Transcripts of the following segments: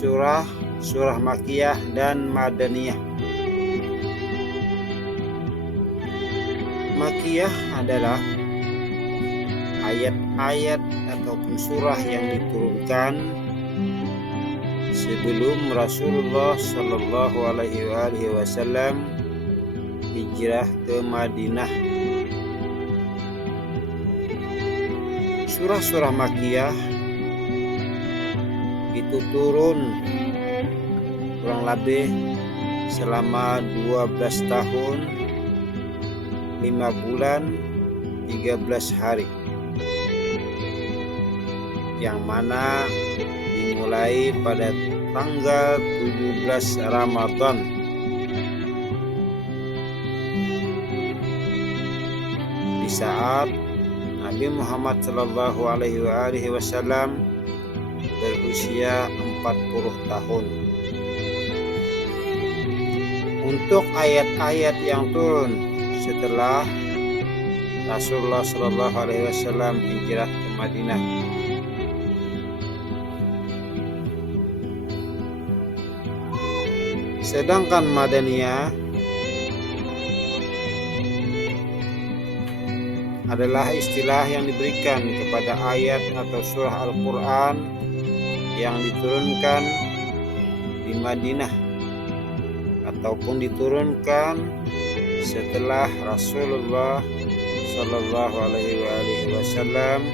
surah Makkiyah dan Madaniyah. Makkiyah adalah ayat-ayat ataupun surah yang diturunkan sebelum Rasulullah Shallallahu Alaihi Wasallam hijrah ke Madinah. Surah-surah Makkiyah itu turun kurang lebih selama 12 tahun 5 bulan 13 hari, yang mana dimulai pada tanggal 17 Ramadan di saat Nabi Muhammad Shallallahu Alaihi Wasallam berusia 40 tahun. Untuk ayat-ayat yang turun setelah Rasulullah Shallallahu Alaihi Wasallam hijrah ke Madinah, sedangkan Madaniyah adalah istilah yang diberikan kepada ayat atau surah Al-Quran yang diturunkan di Madinah ataupun diturunkan setelah Rasulullah Shallallahu Alaihi Wasallam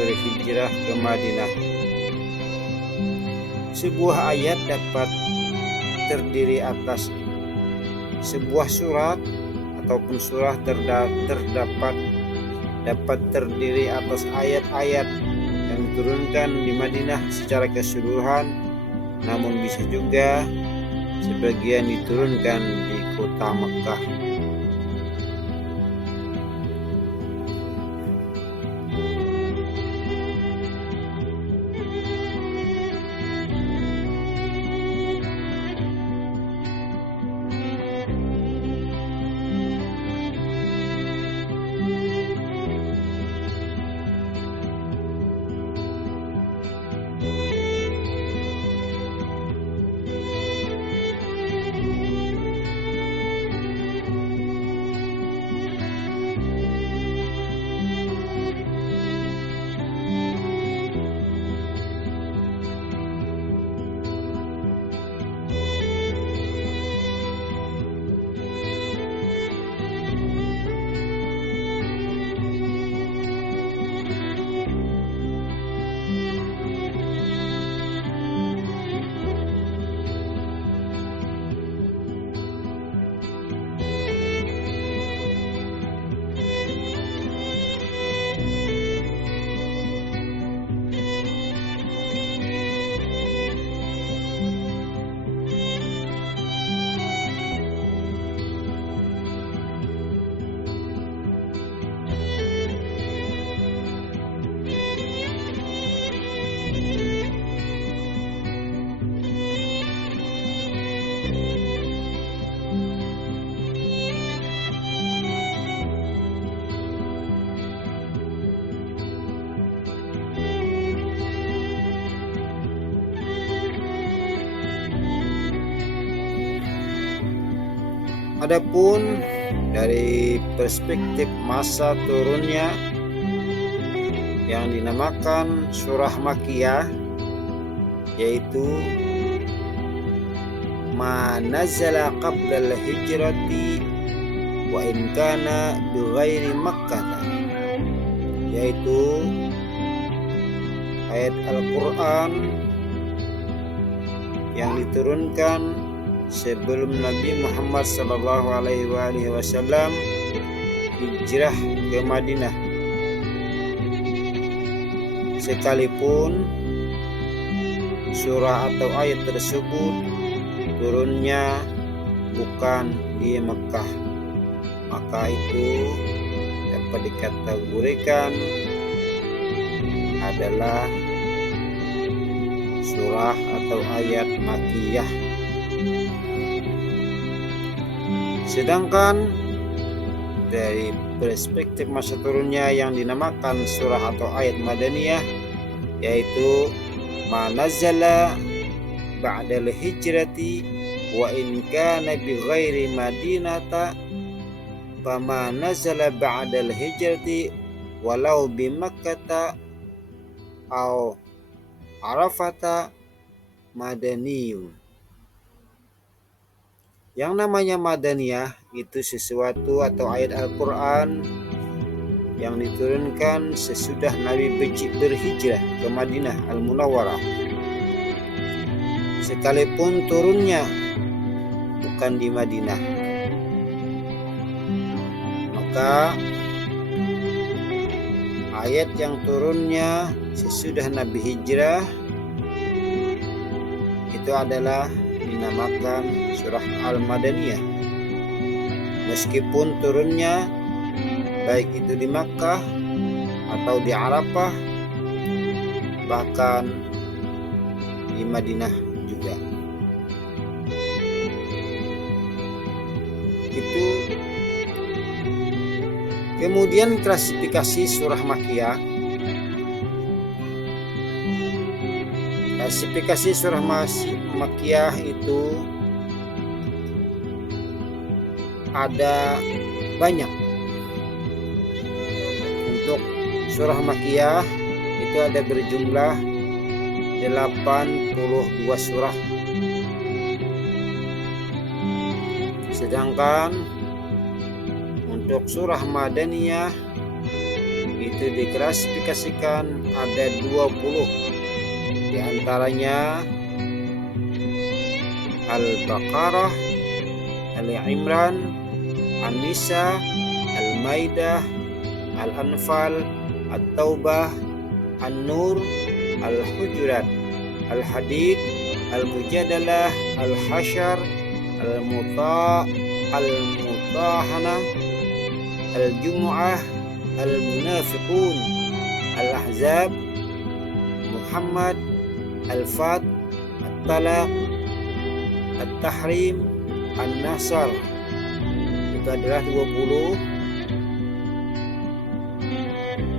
berhijrah ke Madinah. Sebuah ayat dapat terdiri atas sebuah surat ataupun surah dapat terdiri atas ayat-ayat yang diturunkan di Madinah secara keseluruhan, namun bisa juga sebagian diturunkan di kota Mekah. Adapun dari perspektif masa turunnya yang dinamakan surah Makkiyah, yaitu ma nazala qabla al-hijrati wa in kana bighairi Makkah, yaitu ayat Al-Quran yang diturunkan sebelum Nabi Muhammad Sallallahu Alaihi Wasallam hijrah ke Madinah, sekalipun surah atau ayat tersebut turunnya bukan di Mekah, maka itu dapat dikategorikan adalah surah atau ayat Makkiyah. Sedangkan dari perspektif masa turunnya yang dinamakan surah atau ayat Madaniyah, yaitu ma nazala ba'dal hijrati wa in kana bi ghairi madinata fama nazala ba'dal hijrati walau bi makkata au arafata madaniyun. Yang namanya madaniyah itu sesuatu atau ayat Al-Quran yang diturunkan sesudah Nabi berhijrah ke Madinah Al-Munawwarah, sekalipun turunnya bukan di Madinah. Maka ayat yang turunnya sesudah Nabi hijrah itu adalah dinamakan surah Al-Madaniyah, meskipun turunnya baik itu di Makkah atau di Arafah, bahkan di Madinah juga. Itu. Kemudian klasifikasi surah Makkiyah. Klasifikasi surah Makkiyah itu ada banyak. Untuk surah Makkiyah itu ada berjumlah 82 surah. Sedangkan untuk surah Madaniyah itu diklasifikasikan ada 20. Di antaranya Al-Baqarah, Ali Imran, An-Nisa, Al-Maidah, Al-Anfal, At-Taubah, An-Nur, Al-Hujurat, Al-Hadid, Al-Mujadalah, Al-Hasyr, Al-Mutahana, Al-Jumu'ah, Al-Munafiqun, Al-Ahzab, Muhammad, Al-Fat, At-Talaq, At-Tahrim, An-Nasr. Itu adalah 20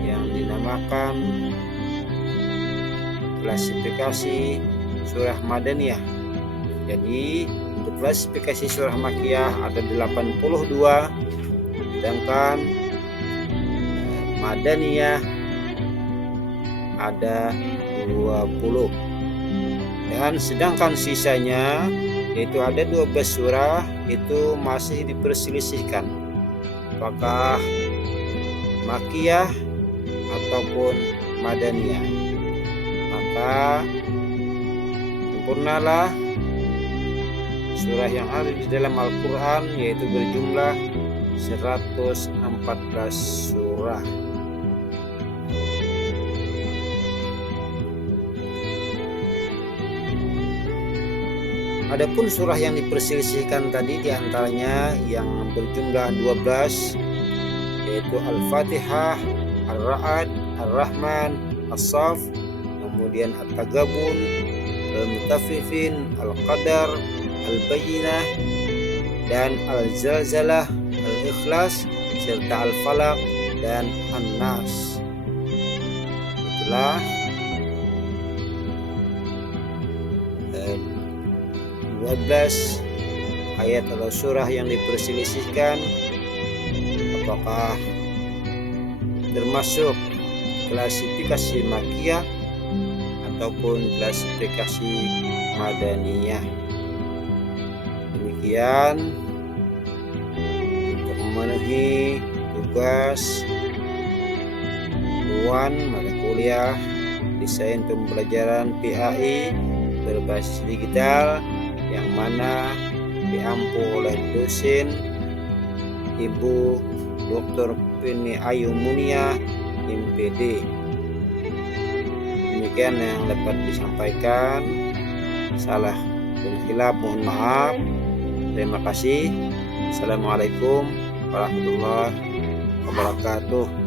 yang dinamakan klasifikasi surah Madaniyah. Jadi untuk klasifikasi surah Makkiyah ada 82, sedangkan Madaniyah ada 20. Dan sedangkan sisanya yaitu ada 12 surah itu masih diperselisihkan apakah Makkiyah ataupun Madaniyah. Maka sempurnalah surah yang ada di dalam Al-Quran, yaitu berjumlah 114 surah. Adapun surah yang diperselisihkan tadi diantaranya yang berjumlah 12, yaitu Al-Fatihah, Ar-Ra'd, Ar-Rahman, As-Saff, kemudian At-Tagabun, Al-Mutaffifin, Al-Qadar, Al-Bayyinah, dan Al-Zalzalah, Al-Ikhlas, serta Al-Falaq dan An-Nas. Itulah 12 ayat atau surah yang diperselisihkan apakah termasuk klasifikasi Makkiyah ataupun klasifikasi Madaniyah. Demikian untuk memenuhi tugas mata kuliah desain pembelajaran PAI berbasis digital yang mana diampu oleh dosen Ibu Dr. Penny Ayu Munia, MPD. Demikian yang dapat disampaikan. Salah dan khilaf mohon maaf. Terima kasih. Assalamualaikum warahmatullahi wabarakatuh.